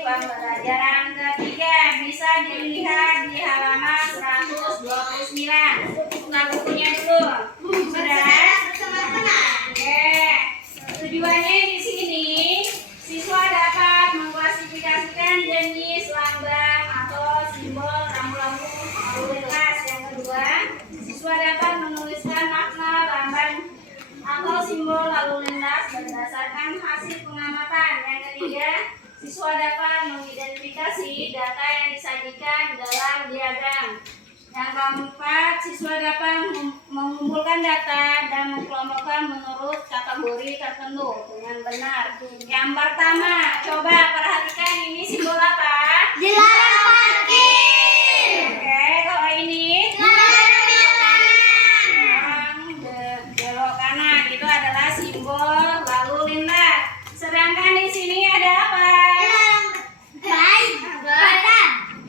Pembelajaran ketiga bisa dilihat di halaman 129. Buka bukunya dulu. Sudah? Oke. Tujuannya di sini siswa dapat mengklasifikasikan jenis lambang atau simbol rambu-rambu lalu lintas. Yang kedua, siswa dapat menuliskan makna lambang atau simbol lalu lintas berdasarkan hasil pengamatan. Yang ketiga, siswa dapat mengidentifikasi data yang disajikan dalam diagram. Yang keempat, siswa dapat mengumpulkan data dan mengelompokkan menurut kategori tertentu dengan benar. Yang pertama, coba perhatikan ini simbol apa? Dilarang parkir. Oke, kalau ini belok kanan, itu adalah simbol lalu lintas. Sedangkan di sini ada apa?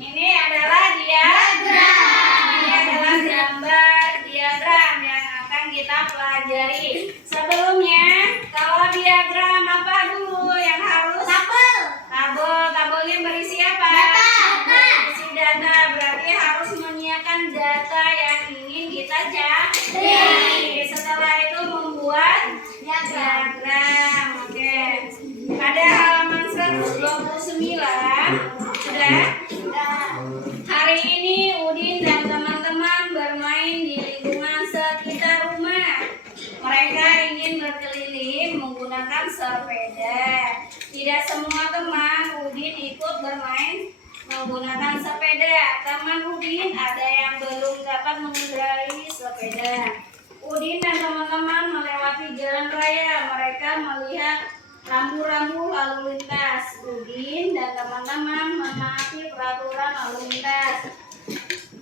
Ini adalah diagram. Ini adalah gambar diagram yang akan kita pelajari. Sebelumnya, kalau diagram apa dulu yang harus? Tabel. Tabelnya berisi apa? Berisi data. Berarti harus menyiapkan data yang ingin kita cari. Setelah itu membuat diagram. Oke. Pada halaman 129 sudah. Hari ini Udin dan teman-teman bermain di lingkungan sekitar rumah. Mereka ingin berkeliling menggunakan sepeda. Tidak semua teman Udin ikut bermain menggunakan sepeda. Teman Udin ada yang belum dapat mengendarai sepeda. Udin dan teman-teman melewati jalan raya. Mereka melihat rambu-rambu lalu lintas. Udin dan teman-teman menaati peraturan lalu lintas.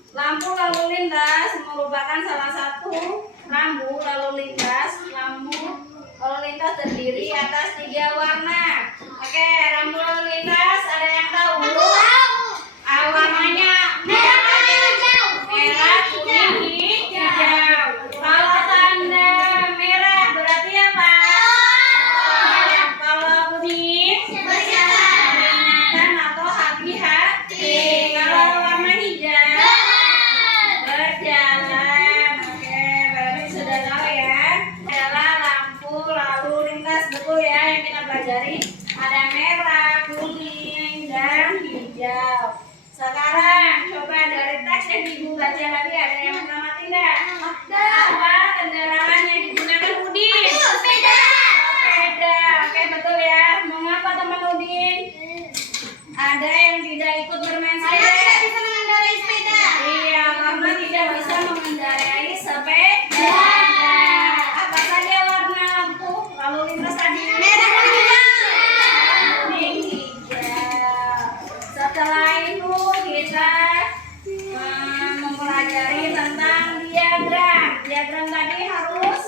Lampu lalu lintas merupakan salah satu rambu lalu lintas. Lampu lalu lintas terdiri atas 3 warna. Oke, rambu lalu lintas ada yang tahu? Warnanya merah, kuning, hijau. Kalau tanda merah berarti apa? Kalau kuning peringatan atau hati-hati. Kalau warna hijau berjalan. Oke, berarti sudah tahu ya. Adalah lampu lalu lintas, betul ya, yang kita pelajari. Ada merah, kuning, dan hijau. Sekarang coba dari teks yang ibu baca tadi ada yang mengamati tidak? Apa kendaraan yang digunakan Udin? Sepeda. Oke, betul ya. Mengapa teman Udin? Ada yang tidak ikut bermain sepeda? Iya, karena tidak bisa mengendarai sepeda. Apa saja warna lampu lalu lintas tadi? Merah, kuning, hijau. Setelah itu kita mempelajari tentang diagram. Diagram tadi harus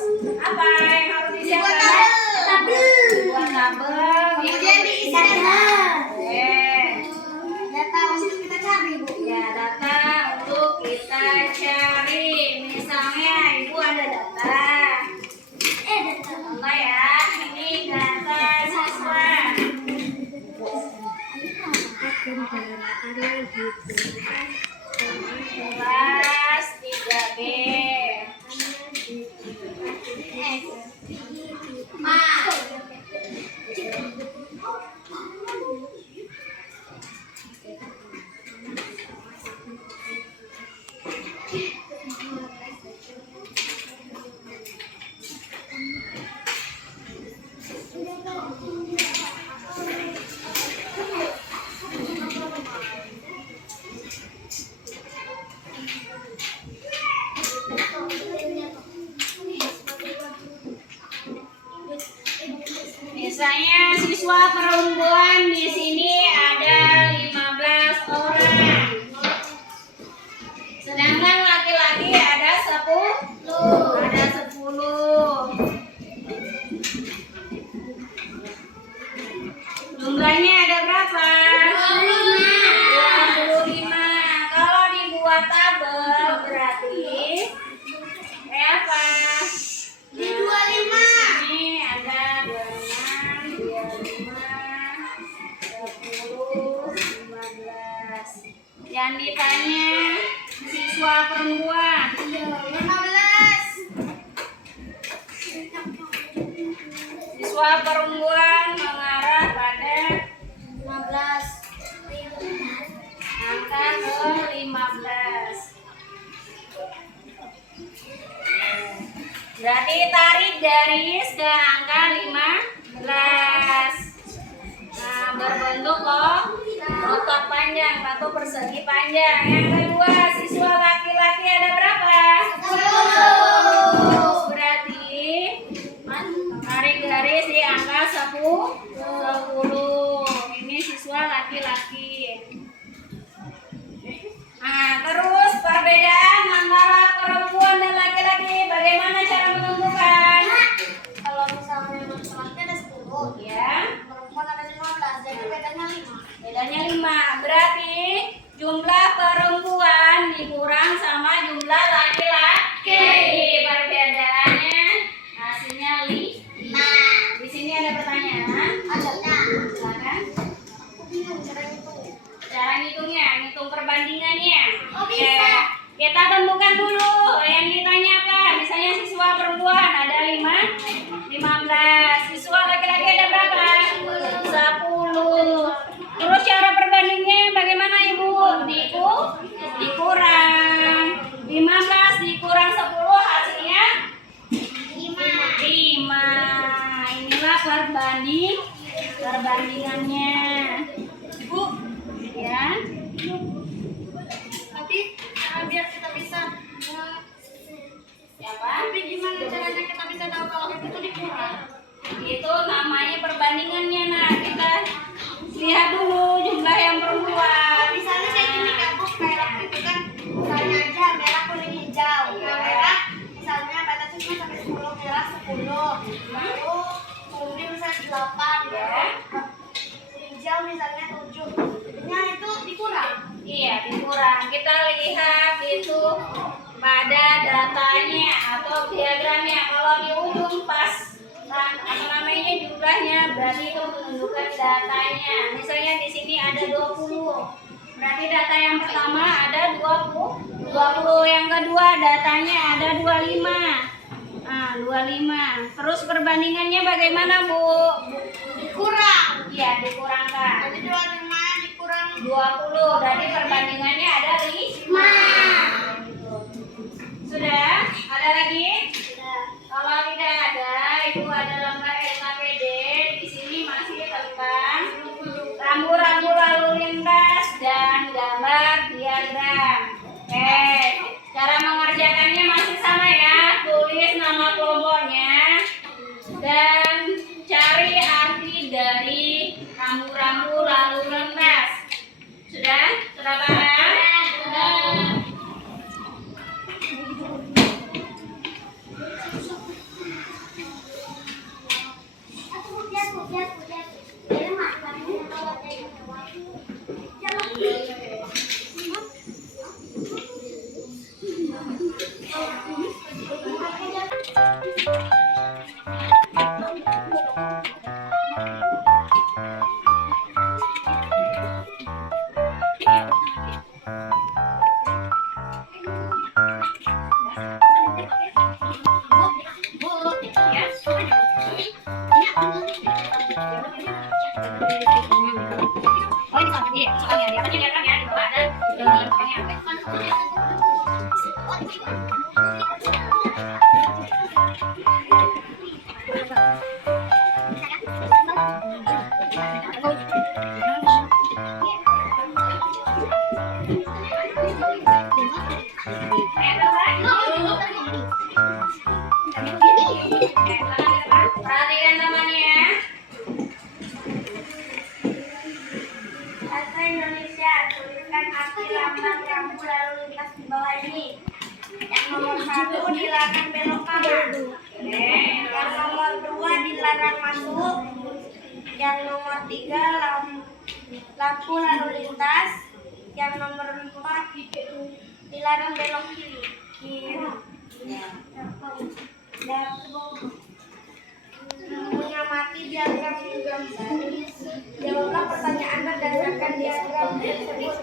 Misalnya siswa perempuan di sini ada 15 orang. Sedangkan laki-laki ada 10. Ada 10. Jumlahnya ada berapa? 25. Kalau dibuat tabel berarti apa? Di 25. Ini ada 26, 25, 10, 15. Yang ditanya siswa perempuan 15. Siswa perempuan mengarah pada 15. angka ke 15. Berarti tarik garis ke angka 15. Nah, berbentuk kotak panjang atau persegi panjang. Yang kedua, siswa laki-laki ada berapa? 10. Berarti tarik garis di angka 10. Ini siswa laki-laki. Nah, terus perbedaan antara perempuan dan laki-laki, bagaimana cara menentukan? Kalau misalnya laki-laki ada 10, Ya, perempuan ada 15, jadi bedanya 5. bedanya 5. Berarti jumlah perempuan dikurang sama jumlah laki-laki. Perbedaannya hasilnya 5. Di sini ada pertanyaan. Silakan. Aku bingung cara itu. Cara ngitungnya, ngitung perbandingannya. Oh, bisa. Kita tentukan dulu yang ditanya apa. Misalnya siswa perempuan ada 15. Siswa laki-laki ada berapa? 10. Terus cara perbandingnya bagaimana Ibu? Dikurang. 15 dikurang 10 hasilnya 5. Inilah perbandingannya. Bu, ya. Tapi biar kita bisa Siapa? tapi gimana caranya kita bisa tahu kalau itu dikurang? Itu namanya perbandingannya. Nah, kita lihat dulu jumlah yang perempuan. Misalnya kayak gini kampus kayak waktu itu kan misalnya aja merah kuning hijau. Yang merah misalnya batasnya cuma sampai 10, merah 10. Lalu kuning misalnya 8 ya. Hijau misalnya 7. Jadinya itu dikurang. Iya, dikurang. Kita lihat itu pada datanya atau diagramnya. Kalau di ujung pas namanya jumlahnya, berarti itu menunjukkan datanya. Misalnya di sini ada 20. Berarti data yang pertama ada 20. Yang kedua datanya ada 25. Nah, 25. Terus perbandingannya bagaimana, Bu? Dikurang. Iya, dikurangkan. Jadi 25 dikurang 20. Berarti perbandingannya ada 5. Sudah? Ada lagi? Kalau tidak ada, itu ada lembar SKPD. Di sini masih tentang rambu-rambu lalu lintas dan gambar diagram. Oke, cara mengerjakannya masih sama ya. Tulis nama kelompoknya dan cari arti dari rambu-rambu lalu lintas. Sudah? Sudah paham? Sudah. Perhatikan temannya. Bahasa Indonesia, tuliskan arti lambang rambu lalu lintas di bawah ini. Yang nomor 1 dilarang belok kanan. Yang nomor 2 dilarang masuk. Yang nomor 3 lampu lalu lintas. Yang nomor 4 dilarang belok kiri. Mengamati diagram gambar. Jawablah pertanyaan berdasarkan diagram tersebut.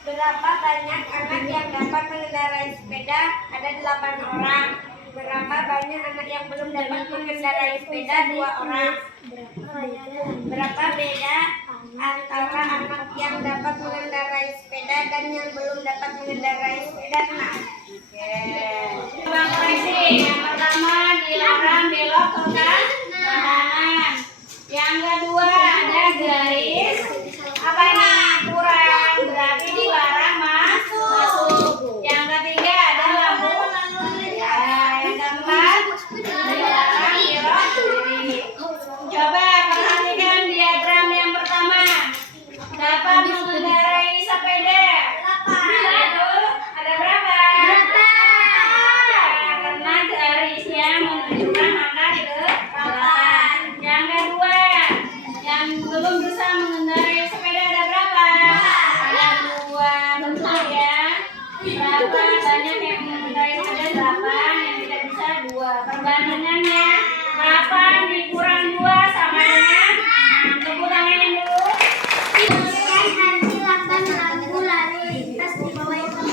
Berapa banyak anak yang dapat mengendarai sepeda? Ada 8 orang. Berapa banyak anak yang belum dapat mengendarai sepeda? 2 orang. Berapa beda antara anak yang dapat mengendarai sepeda dan yang belum dapat mengendarai sepeda? 6. Bang Resi, yang pertama dilarang belok ke kanan. Yang kedua ada garis apa ini kurang, berarti dilarang masuk. Yang ketiga ada lampu. Yang keempat dilarang belok kiri. Coba perhatikan diagram yang pertama. Dapat mengendarai sepeda. Itu ada berapa? Karena garisnya menunjukkan angka 8. Yang kedua, yang belum bisa mengendarai sepeda ada berapa? Ada 2, betul ya. Berapa banyak yang mengendarai sepeda? 8, yang tidak bisa 2. Perbandingannya 8 dikurang 2 sama dengan 6. Tepuk tangannya dulu. Tuliskan arti lambang lampu lalu lintas di bawah itu.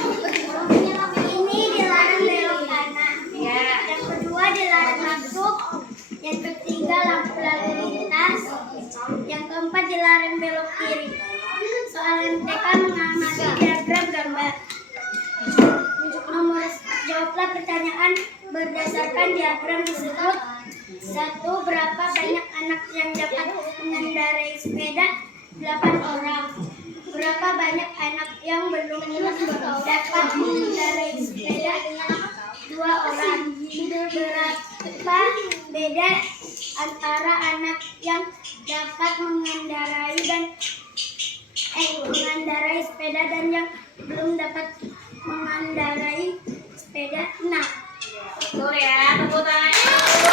Ini dilarang belok kanan. Ya. Yang kedua dilarang masuk. Yang ketiga lampu lalu lintas. Yang keempat dilarang belok kiri. Soal MTK mengamati diagram gambar. Jawablah pertanyaan berdasarkan diagram tersebut. 1. Berapa banyak anak yang dapat mengendarai sepeda? 8 orang. Berapa banyak anak yang belum dapat mengendarai sepeda? 2 orang. Berapa beda antara anak yang dapat mengendarai sepeda dan yang belum dapat mengendarai sepeda? 6. Betul ya, tepuk tangannya dulu.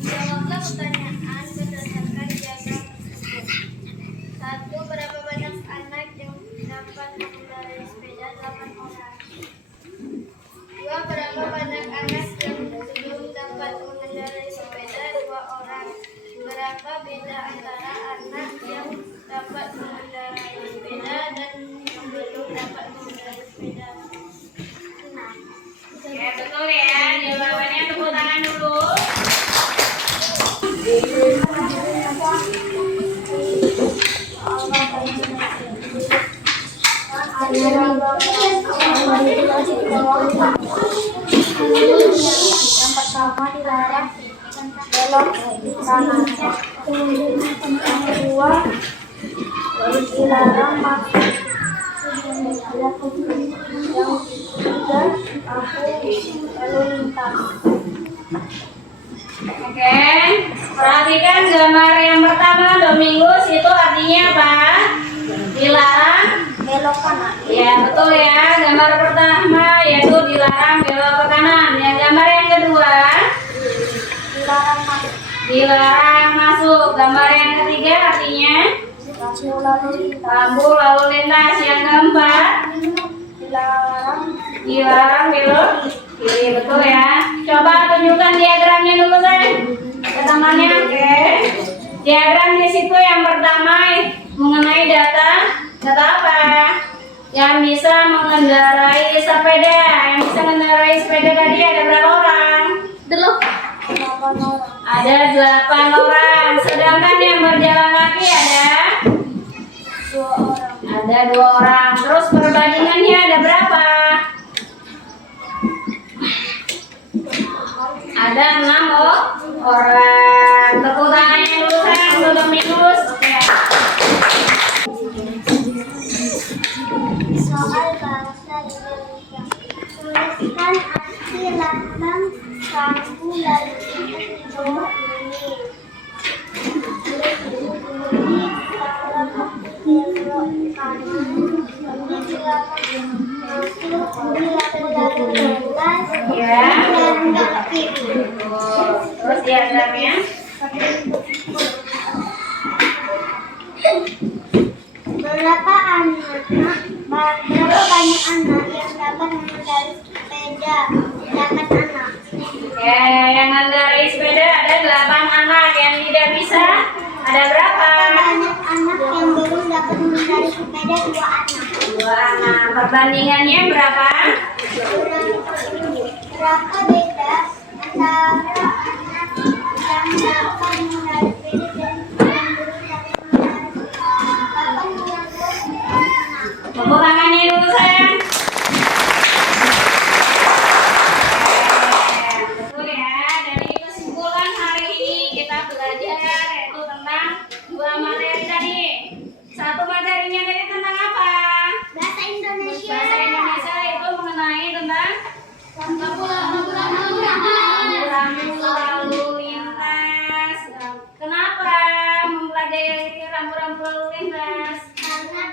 Jawablah pertanyaan berdasarkan diagram tersebut. 1. Berapa banyak anak yang dapat mengendarai sepeda? 8 orang. 2. Berapa banyak anak yang belum dapat mengendarai sepeda? 2 orang. Berapa beda antara anak yang dapat mengendarai sepeda dan yang belum dapat mengendarai sepeda? 6. Ya, betul ya. Jawabannya tepuk tangan dulu. Yang pertama dilarang belok kanan. Yang kedua dilarang masuk. Yang ketiga lampu lalu lintas. Oke, perhatikan gambar yang pertama Domingus itu artinya apa? Dilarang Belok kanan. ya, betul ya. Gambar pertama yaitu dilarang belok ke kanan. Yang gambar yang kedua Dilarang masuk. dilarang masuk. Gambar yang ketiga artinya Lampu lalu lintas. lampu lalu lintas. Yang keempat dilarang belok kiri, betul ya. Coba tunjukkan diagramnya dulu kan ke temannya. Oke, diagram di situ yang pertama mengenai data apa? Yang bisa mengendarai sepeda. Yang bisa mengendarai sepeda tadi ada berapa orang? Ada 8 orang. Sedangkan yang berjalan kaki ada 2 orang. Ada 2 orang. Terus perbandingannya ada berapa? Ada 6 orang. Tepuk tangannya dulu sayang untuk Minus. Oke. Soal bahasa Indonesia. Tuliskan arti lambang rambu lalu lintas di bawah ini. Tulis dulu bunyi belok kanan, ini belok masuk, ini lalu lintas, Ya. ini belok kiri. Terus diagramnya. Berapa banyak anak yang dapat mengendarai sepeda? 8 anak. Oke, yang mengendarai sepeda ada 8 anak. Yang tidak bisa ada berapa? Banyak anak yang belum dapat mengendarai sepeda? 2 anak. 2 anak. Perbandingannya berapa? Berapa beda antara anak yang dapat mengendarai sepeda dan yang belum dapat mengendarai sepeda? 8 mengendarai 2 anak. Tepuk tangannya dulu sayang. Betul ya. Dari kesimpulan hari ini kita belajar yaitu tentang 2 materi tadi. Satu materinya tadi tentang apa? Bahasa Indonesia. Bahasa Indonesia itu mengenai tentang rambu lalu lintas. Kenapa mempelajari rambu-rambu lalu lintas? Karena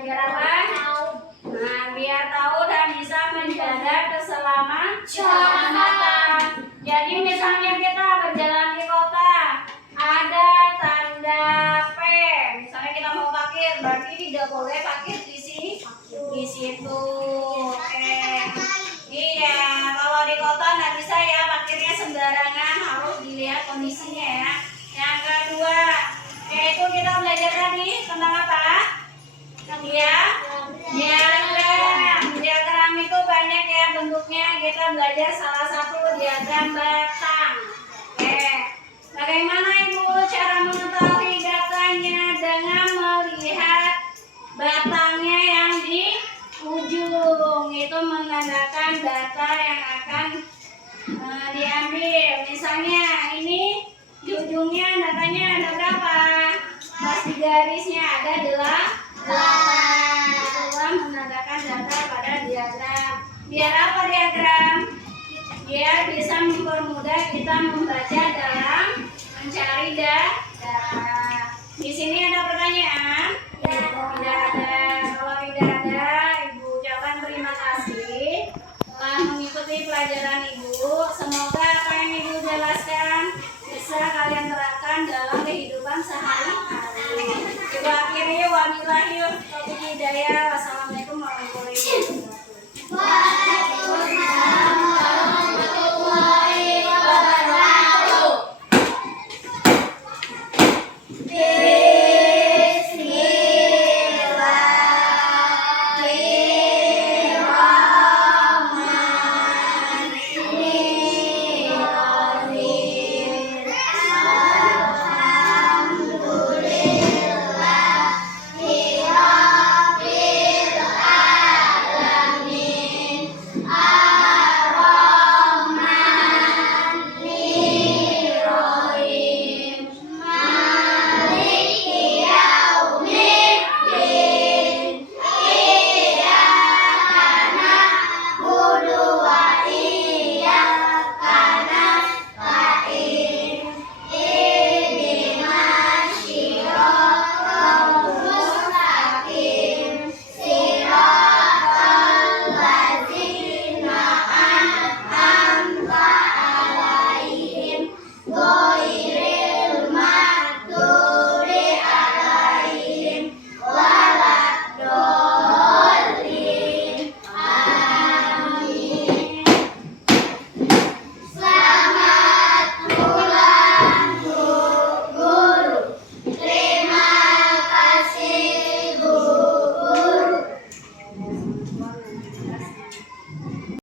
biar apa? tahu. Nah, biar tahu dan bisa menjaga keselamatan. Jadi misalnya kita berjalan di kota, ada tanda P. Misalnya kita mau parkir, berarti tidak boleh parkir di situ. Oke. Iya, kalau di kota nggak bisa ya parkirnya sembarangan, harus dilihat kondisinya ya. Yang kedua, yaitu kita belajar tadi tentang apa? Ya, diagram itu banyak ya bentuknya. Kita belajar salah satu diagram batang. Oke, bagaimana Ibu cara mengetahui datanya? Dengan melihat batangnya yang di ujung, itu menandakan data yang akan diambil. Misalnya ini di ujungnya datanya ada berapa? Pas di garisnya ada 8. Itulah menandakan data pada diagram. Biar apa diagram? Biar bisa mempermudah kita membaca dalam mencari data. Di sini ada pertanyaan? Tidak ada. Kalau tidak ada, Ibu ucapkan terima kasih telah mengikuti pelajaran Ibu. Semoga apa yang Ibu jelaskan bisa kalian terapkan dalam kehidupan sehari-hari. Ibu akhiri wabillahi taufiq hidayah. Wassalamualaikum warahmatullahi wabarakatuh.